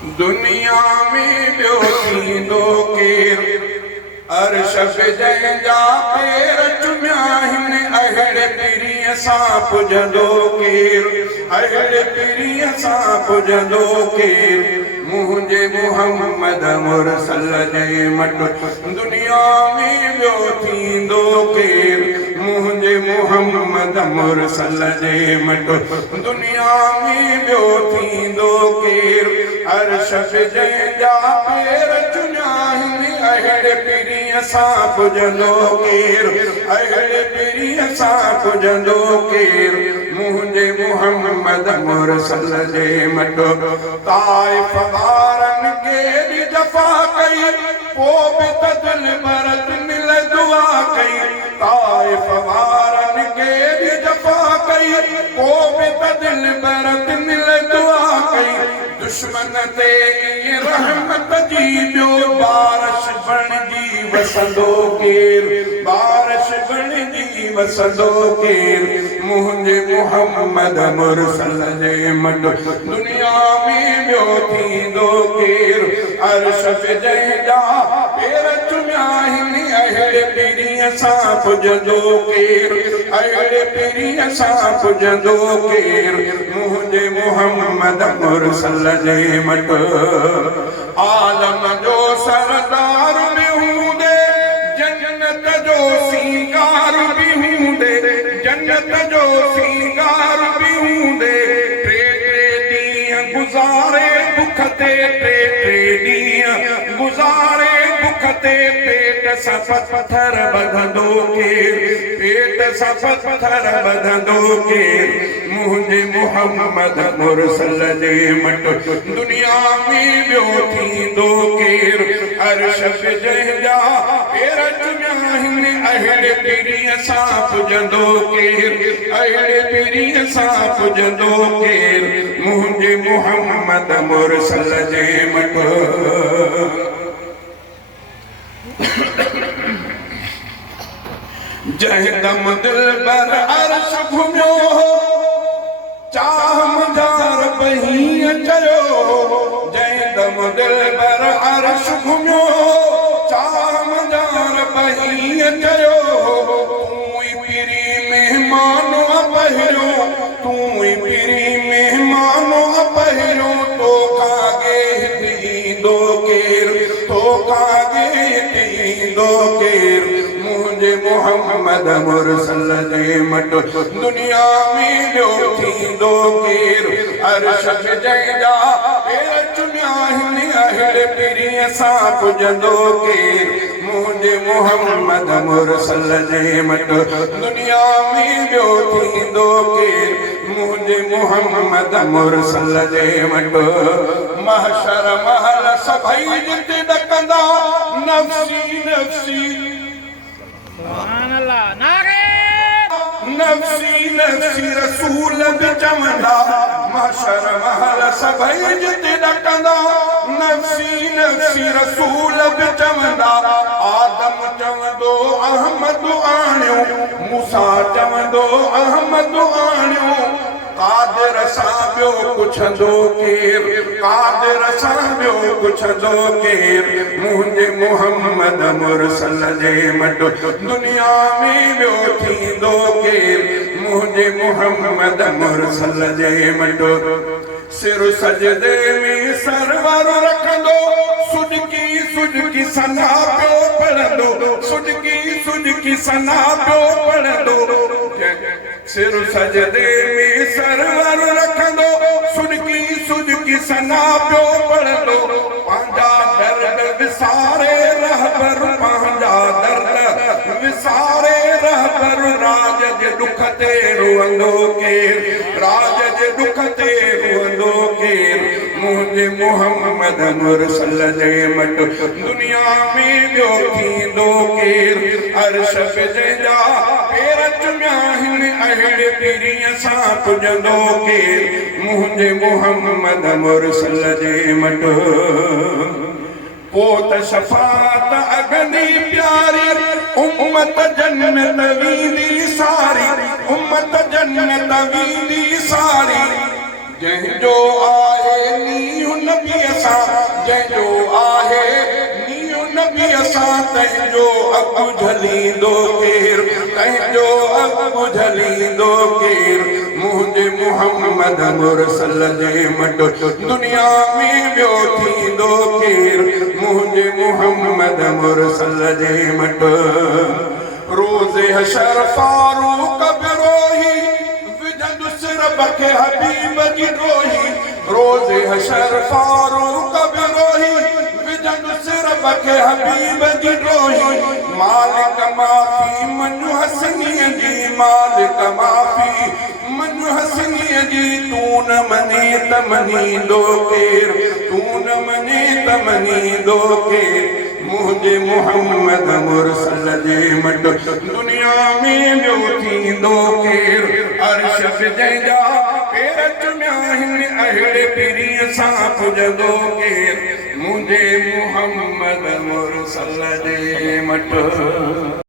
दुनिया में ॿियो थींदो केरु अर्श जंहिंजा पेर चुमिया आहिनि अहिड़े पीरीअ सां पुॼंदो केरु अहिड़े पीरीअ सां पुॼंदो केरु मुंहिंजे मुहम्मद मुरसल जे मट दुनिया में ॿियो थींदो केरु मुंहिंजे मुहम्मद मुरसल जे मट दुनिया में ॿियो थींदो केरु अर्श जंहिंजा पेर चुमिया आहिनि अहिड़े पीरीअ सां पुॼंदो केरु अहिड़े पीरीअ सां पुॼंदो केरु मुंहिंजे मुहम्मद मुरसल जे मट ताइफ़ वारनि केॾी दफ़ा कई पोइ बि त दिल भरत मिल दुआ कई ताइफ़ वारनि केॾी दफ़ा कई पोइ बि त दिल भरत मिल दुआ कई दुश्मन ते ईअं रहमत जी ॿियो बारिश बणिजी वसंदो केरु बारिश बणिजी वसंदो केरु मुंहिंजे मुहम्मद मुरसल जे मट दुनिया में ॿियो थींदो केरु अर्श जंहिंजा पेर चुमिया आहिनि अहिड़े पीरीअ सां पुॼंदो केरु अहिड़े पीरीअ सां पुॼंदो केरु मुंहिंजे मुहम्मद मुरसल जे मट आलम जो सरदार बि हूंदे जन्नत जो सींगार बि हूंदे जन्नत जो सींगार बि हूंदे टे ॾींहं गुज़ारे बुख ते टे ॾींहं गुज़ारे बुख ते पेट सां पत्थर ॿधंदो केरु पेट सां पत्थर ॿधंदो केरु मुंहिंजे मुहम्मद मुरसल जे मट दुनिया में ॿियो थींदो केरु अर्श जंहिंजा पेर चुमिया आहिनि अहिड़े पीरीअ सां पुॼंदो केरु अहिड़े पीरीअ सां पुॼंदो केरु मुंहिंजे मुहम्मद मुरसल जे मट जंहिं दम दिल भर अर्श घुमियो चाह मुंहिंजा बहीअ चयो जंहिं दम दिल भर अर्श घुमियो चाह मुंहिंजा बहीअ चयो तूं ई पीरी महिमान पहिरियों तूं ई पीरी महिमान पहिरियों तो कागे ईंदो केरु तो कागे ईंदो केरु मुंहिंजे मुहम्मद मुरसल जे मट दुनिया में ॿियो थींदो केरु अर्श जंहिंजा पेर चुमिया आहिनि अहिड़े पीरीअ सां पुॼंदो केरु मुंहिंजे मुहम्मद मुरसल जे मट दुनिया में ॿियो थींदो केरु मुंहिंजे मुहम्मद मुरसल जे मट महशर महल सभई जिते ॾकंदा नफ़्सी नफ़्सी नफ़्सी नफ़्सी रसूल बि चवंदा महशर महल सभई जिते ॾकंदा नफ़्सी नफ़्सी रसूल बि चवंदा आदम चवंदो अहमद आणियो मूसा चवंदो अहमद आणियो कादिर सां ॿियो पुछंदो केरु कादिर सां ॿियो पुछंदो केरु मुंहिंजे मुहम्मद मुरसल जे मट दुनिया में ॿियो थींदो केरु मुंहिंजे मुहम्मद मुरसल जे मट सिर सजदे में सरवर रखंदो सुजकी सुजकी सना पियो पढ़ंदो सुजकी सना पियो पढ़ंदो सिर सजदे में सरवर रखंदो सुजकी सना पियो पढ़ंदो पंहिंजा दर्द विसारे रहबर पंहिंजा दर्द विसारे रहबर राज जे दुख ते रोअंदो केरु राज जे दुख ते रोअंदो केरु मुंहिंजे मुहम्मद मुरसल जे मट दुनिया में ॿियो थींदो केरु अर्श जंहिंजा पेर चुमिया आहिनि अहिड़े पीरीअ सां पुॼंदो केरु मुंहिंजे मुहम्मद मुरसल जे मट पोइ त शफ़ाअत अगनी प्यारी उम्मत जन्नत वेंदी सारी उम्मत जन्नत वेंदी सारी जंहिंजो आहे नीउ नबी सां, जंहिंजो आहे नीउ नबी सां, तंहिंजो अॻु झलींदो केरु, तंहिंजो अॻु झलींदो केरु। मुंहिंजे मुहम्मद मुरसल जे मट दुनिया में ॿियो थींदो केरु, मुंहिंजे मुहम्मद मुरसल जे मट। रोज़े हशर फारूक बि रोही, विझंदुसि रब खे हबीब जी ॾोही। रोज़े हशर फारूक बि रोही, विझंदुसि रब खे हबीब जी ॾोही। मालिक माफ़ी मनु हसनीअ जी, मालिक माफ़ी मनु हसनीअ जी, तूं न मञे त मञींदो केरु, तूं न मञे त मञींदो केरु। मुंहिंजे मुहम्मद मुरसल जे मट दुनिया में ॿियो थींदो केरु। अर्श जंहिंजा पेर चुमिया आहिनि, अहिड़े पीरीअ सां पुॼंदो केरु, मुंहिंजे मुहम्मद मुरसल जे मट।